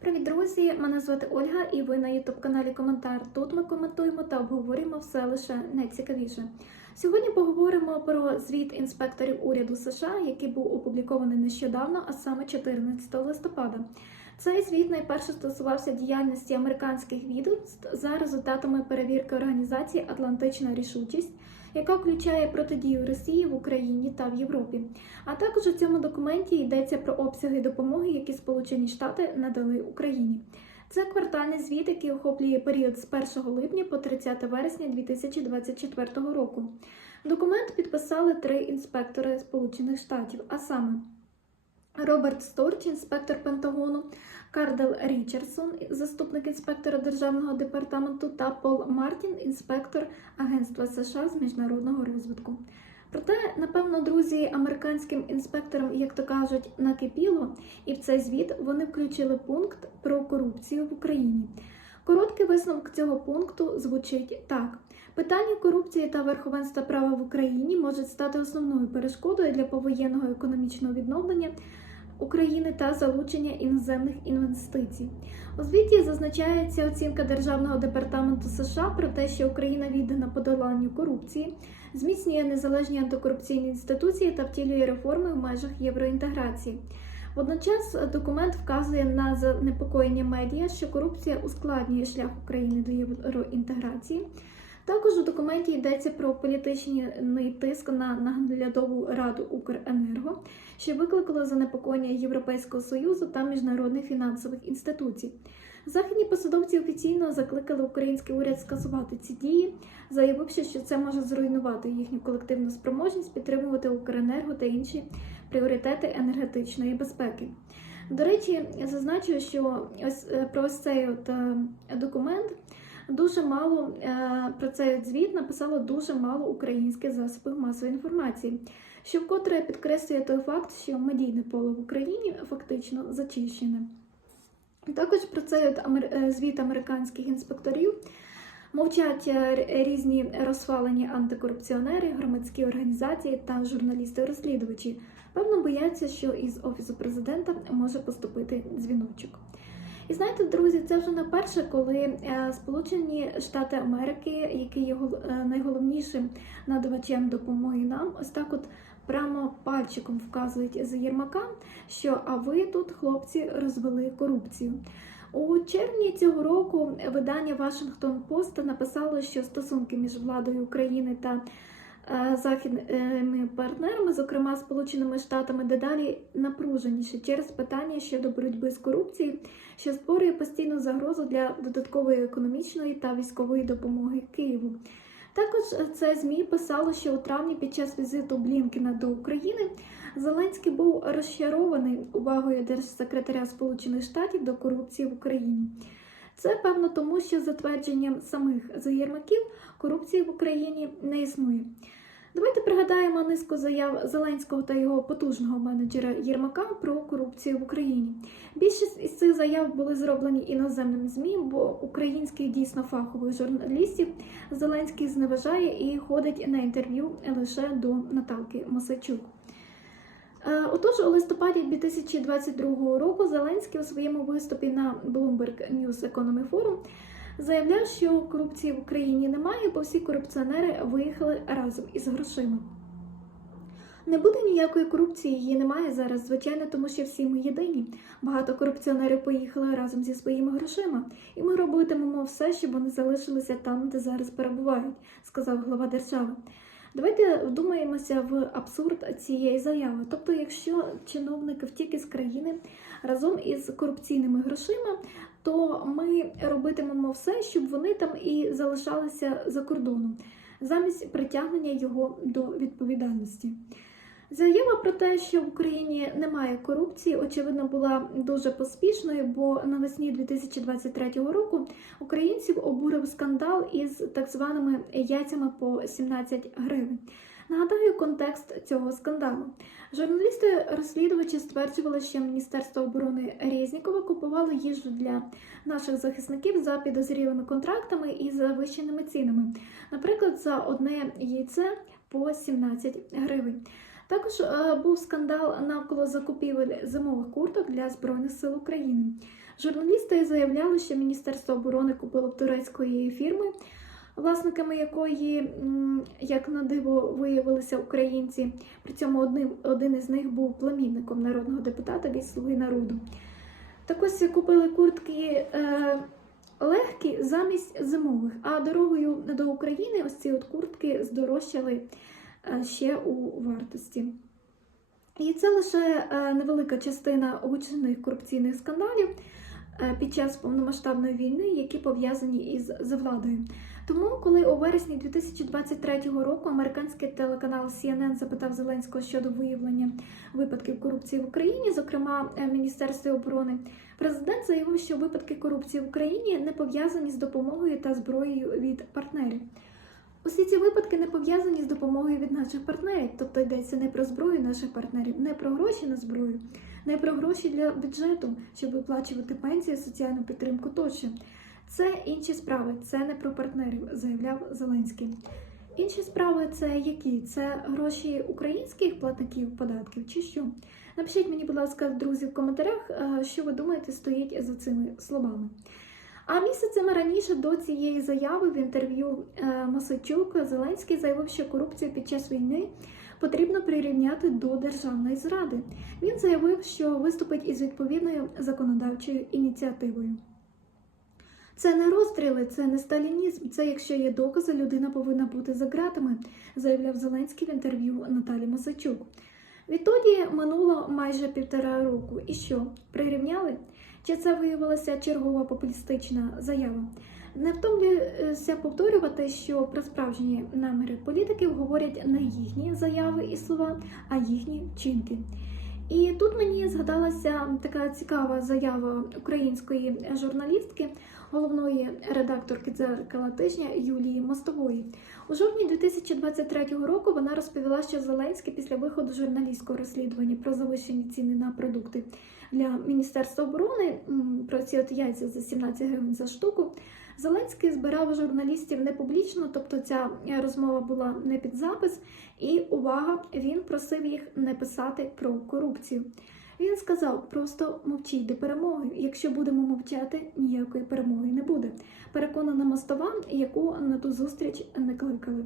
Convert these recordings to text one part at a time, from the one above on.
Привіт, друзі! Мене звати Ольга, і ви на ютуб-каналі Коментар. Тут ми коментуємо та обговорюємо все лише найцікавіше. Сьогодні поговоримо про звіт інспекторів уряду США, який був опублікований нещодавно, а саме 14 листопада. Цей звіт найперше стосувався діяльності американських відомств за результатами перевірки організації Атлантична рішучість, яка включає протидію Росії в Україні та в Європі. А також у цьому документі йдеться про обсяги допомоги, які Сполучені Штати надали Україні. Це квартальний звіт, який охоплює період з 1 липня по 30 вересня 2024 року. Документ підписали три інспектори Сполучених Штатів, а саме Роберт Сторч, інспектор Пентагону, Кардел Річардсон, заступник інспектора Державного департаменту, та Пол Мартін, інспектор Агентства США з міжнародного розвитку. Проте, напевно, друзі, американським інспекторам, як то кажуть, накипіло, і в цей звіт вони включили пункт про корупцію в Україні. Короткий висновок цього пункту звучить так: питання корупції та верховенства права в Україні можуть стати основною перешкодою для повоєнного економічного відновлення. України та залучення іноземних інвестицій. У звіті зазначається оцінка Державного департаменту США про те, що Україна віддана подоланню корупції, зміцнює незалежні антикорупційні інституції та втілює реформи в межах євроінтеграції. Водночас документ вказує на занепокоєння медіа, що корупція ускладнює шлях України до євроінтеграції. Також у документі йдеться про політичний тиск на наглядову раду Укренерго, що викликало занепокоєння Європейського союзу та міжнародних фінансових інституцій. Західні посадовці офіційно закликали український уряд скасувати ці дії, заявивши, що це може зруйнувати їхню колективну спроможність підтримувати Укренерго та інші пріоритети енергетичної безпеки. До речі, зазначу, що ось про ось цей от е, документ. Дуже мало е, про цей звіт написало дуже мало українських засобів масової інформації, що вкотре підкреслює той факт, що медійне поле в Україні фактично зачищене. Також про цей амер... звіт американських інспекторів мовчать е, різні розсвалені антикорупціонери, громадські організації та журналісти-розслідувачі. Певно, бояться, що із офісу президента може поступити дзвіночок. І знаєте, друзі, це вже не перше, коли е, Сполучені Штати Америки, які є е, найголовнішим надавачем допомоги нам, ось так от прямо пальчиком вказують за Єрмака, що а ви тут, хлопці, розвели корупцію. У червні цього року видання Вашингтон Пост написало, що стосунки між владою України та західними партнерами, зокрема Сполученими Штатами, дедалі напруженіше через питання щодо боротьби з корупцією, що створює постійну загрозу для додаткової економічної та військової допомоги Києву. Також це ЗМІ писало, що у травні під час візиту Блінкена до України Зеленський був розчарований увагою держсекретаря Сполучених Штатів до корупції в Україні. Це певно тому, що за твердженням самих заєрмаків корупції в Україні не існує. Давайте пригадаємо низку заяв Зеленського та його потужного менеджера Єрмака про корупцію в Україні. Більшість із цих заяв були зроблені іноземним ЗМІ, бо українських дійсно фахових журналістів Зеленський зневажає і ходить на інтерв'ю лише до Наталки Мосичук. Отож, у листопаді 2022 року Зеленський у своєму виступі на Bloomberg News Economy Forum заявляв, що корупції в Україні немає, бо всі корупціонери виїхали разом із грошима. Не буде ніякої корупції, її немає зараз, звичайно, тому що всі ми єдині. Багато корупціонерів поїхали разом зі своїми грошима, і ми робитимемо все, щоб вони залишилися там, де зараз перебувають, сказав глава держави. Давайте вдумаємося в абсурд цієї заяви. Тобто, якщо чиновник втік із країни разом із корупційними грошима, то ми робитимемо все, щоб вони там і залишалися за кордоном, замість притягнення його до відповідальності. Заява про те, що в Україні немає корупції, очевидно, була дуже поспішною, бо навесні 2023 року українців обурив скандал із так званими яйцями по 17 гривень. Нагадаю контекст цього скандалу. Журналісти-розслідувачі стверджували, що Міністерство оборони Резнікова купувало їжу для наших захисників за підозрілими контрактами і завищеними цінами, наприклад, за одне яйце по 17 гривень. Також е, був скандал навколо закупівель зимових курток для Збройних сил України. Журналісти заявляли, що Міністерство оборони купило турецької фірми, власниками якої, як на диво, виявилися українці. При цьому одним, один із них був племінником народного депутата від Слуги народу. Так ось купили куртки е, легкі замість зимових, а дорогою до України ось ці от куртки здорожчали ще у вартості. І це лише е, невелика частина гучних корупційних скандалів е, під час повномасштабної війни, які пов'язані із завладою. Тому, коли у вересні 2023 року американський телеканал CNN запитав Зеленського щодо виявлення випадків корупції в Україні, зокрема е, Міністерстві оборони, президент заявив, що випадки корупції в Україні не пов'язані з допомогою та зброєю від партнерів. Усі ці випадки не пов'язані з допомогою від наших партнерів, тобто йдеться не про зброю наших партнерів, не про гроші на зброю, не про гроші для бюджету, щоб виплачувати пенсії, соціальну підтримку тощо. Це інші справи, це не про партнерів, заявляв Зеленський. Інші справи це які? Це гроші українських платників податків чи що? Напишіть мені, будь ласка, друзі, в коментарях, е, що ви думаєте, стоїть за цими словами. А місяцями раніше до цієї заяви в інтерв'ю е, Масичук Зеленський заявив, що корупцію під час війни потрібно прирівняти до державної зради. Він заявив, що виступить із відповідною законодавчою ініціативою. Це не розстріли, це не сталінізм. Це якщо є докази, людина повинна бути за ґратами, заявляв Зеленський в інтерв'ю Наталі Масачук. Відтоді минуло майже півтора року. І що? Прирівняли? Чи це виявилася чергова популістична заява? Не втомлююся повторювати, що про справжні наміри політиків говорять не їхні заяви і слова, а їхні вчинки. І тут мені згадалася така цікава заява української журналістки, головної редакторки дзеркала тижня Юлії Мостової. У жовтні 2023 року вона розповіла, що Зеленський після виходу журналістського розслідування про завищені ціни на продукти для Міністерства оборони про ці от яйця за 17 гривень за штуку. Зеленський збирав журналістів не публічно, тобто ця розмова була не під запис. І увага, він просив їх не писати про корупцію. Він сказав: просто мовчіть до перемоги. Якщо будемо мовчати, ніякої перемоги не буде. Переконана мостова, яку на ту зустріч не кликали.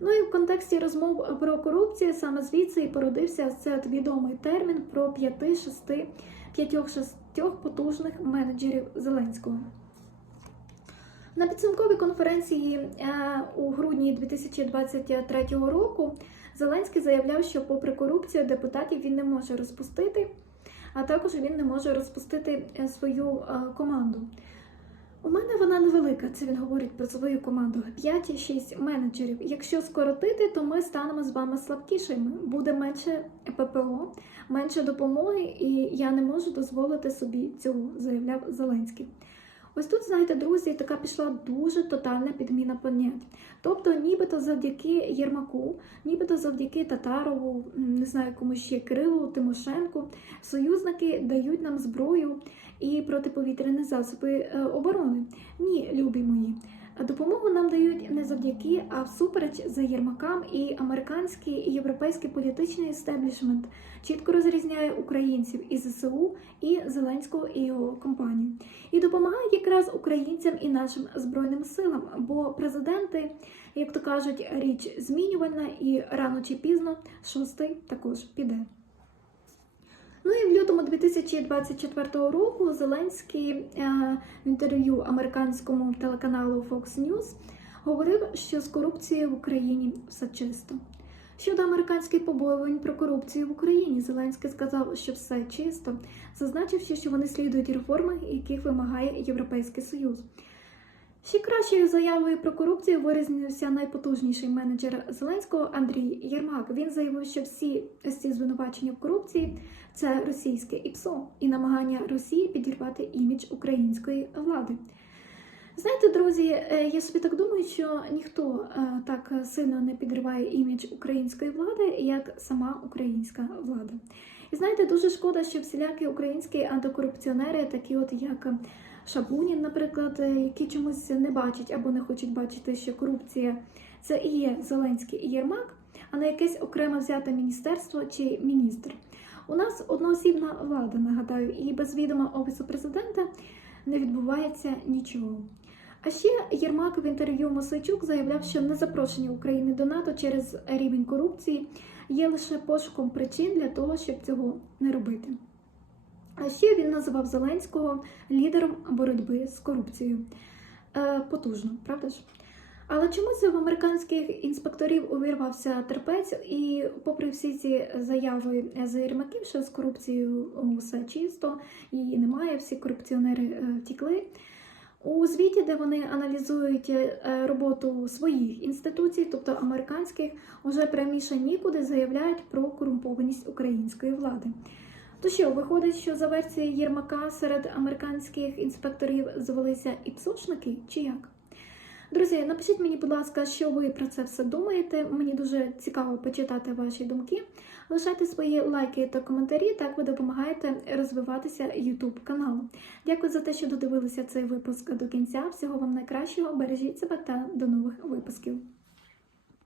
Ну і в контексті розмов про корупцію саме звідси і породився цей відомий термін про п'яти шести п'ятьох шестьох потужних менеджерів Зеленського. На підсумковій конференції е, у грудні 2023 року Зеленський заявляв, що, попри корупцію, депутатів він не може розпустити, а також він не може розпустити е, свою е, команду. У мене вона невелика, це він говорить про свою команду. 5-6 менеджерів. Якщо скоротити, то ми станемо з вами слабкішими. Буде менше ППО, менше допомоги, і я не можу дозволити собі цього, заявляв Зеленський. Ось тут, знаєте, друзі, така пішла дуже тотальна підміна понять. Тобто, нібито завдяки Єрмаку, нібито завдяки Татарову, не знаю, кому ще Кирилу, Тимошенку, союзники дають нам зброю і протиповітряні засоби е, оборони. Ні, любі мої. Допомогу нам дають не завдяки, а всупереч за Єрмакам і американський і європейський політичний естеблішмент чітко розрізняє українців і ЗСУ, і Зеленського і його компанію. І допомагає якраз українцям і нашим збройним силам, бо президенти, як то кажуть, річ змінювальна і рано чи пізно шостий також піде. Ну і в лютому 2024 року Зеленський е, в інтерв'ю американському телеканалу Fox News говорив, що з корупцією в Україні все чисто. Щодо американських побоювань про корупцію в Україні, Зеленський сказав, що все чисто, зазначивши, що вони слідують реформи, яких вимагає Європейський Союз. Ще кращою заявою про корупцію вирізнився найпотужніший менеджер Зеленського Андрій Єрмак. Він заявив, що всі ці звинувачення в корупції це російське ІПСО і намагання Росії підірвати імідж української влади. Знаєте, друзі, е, я собі так думаю, що ніхто е, так сильно не підриває імідж української влади, як сама українська влада. І знаєте, дуже шкода, що всілякі українські антикорупціонери, такі от як Шабунін, наприклад, е, які чомусь не бачать або не хочуть бачити, що корупція це і є Зеленський і Єрмак. а не якесь окремо взяте міністерство чи міністр. У нас одноосібна влада, нагадаю, і без відома офісу президента не відбувається нічого. А ще Єрмак в інтерв'ю Мосичук заявляв, що незапрошення України до НАТО через рівень корупції є лише пошуком причин для того, щоб цього не робити. А ще він називав Зеленського лідером боротьби з корупцією. Е, потужно, правда ж? Але чомусь в американських інспекторів увірвався терпець, і, попри всі ці заяви з Єрмаків, що з корупцією все чисто, її немає, всі корупціонери е, втікли. У звіті, де вони аналізують е, роботу своїх інституцій, тобто американських, уже пряміше нікуди заявляють про корумпованість української влади. То що, виходить, що за версією Єрмака серед американських інспекторів звелися і псошники, чи як? Друзі, напишіть мені, будь ласка, що ви про це все думаєте. Мені дуже цікаво почитати ваші думки. Лишайте свої лайки та коментарі, так ви допомагаєте розвиватися YouTube каналу. Дякую за те, що додивилися цей випуск до кінця. Всього вам найкращого. Бережіть себе та до нових випусків.